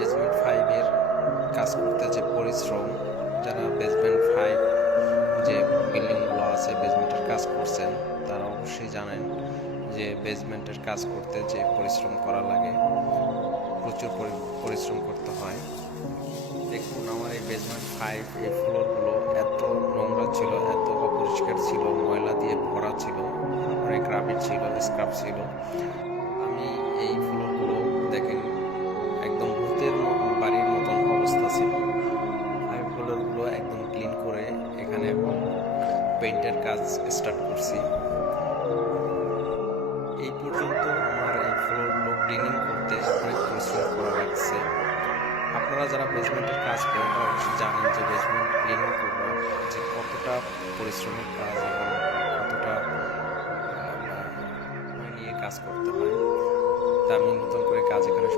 Basement 5 এর কাজ করতে যে পরিশ্রম, যারা বেসমেন্ট 5 যে বিল্ডিংগুলো আছে বেসমেন্টের কাজ করছেন তারা অবশ্যই জানেন যে বেসমেন্টের কাজ করতে যে পরিশ্রম করা লাগে, প্রচুর পরিশ্রম করতে হয়। দেখুন আমার এই বেসমেন্ট 5 এই ফ্লোরগুলো এত নোংরা ছিল, এত অপরিষ্কার ছিল, ময়লা দিয়ে ভরা ছিল, অনেক রাবিট ছিল, স্ক্রাব ছিল। আমি এই ফ্লোরগুলো দেখেন একদম ভূতের বাড়ির মতন অবস্থা ছিল। আমি ফ্লোরগুলো একদম ক্লিন করে এখানে এখন পেইন্টের কাজ স্টার্ট করছি। এই পর্যন্ত আমার এই ফ্লোরগুলো ক্লিনিং করতে অনেক পরিশ্রম করা লাগছে। আপনারা যারা বেসমেন্টের কাজ করেন তারা অবশ্যই জানেন যে বেসমেন্ট ক্লিনিং করা যে কতটা পরিশ্রমের কাজ এবং কতটা সময় নিয়ে কাজ করতে হয়। তা আমি নতুন করে কাজ এখানে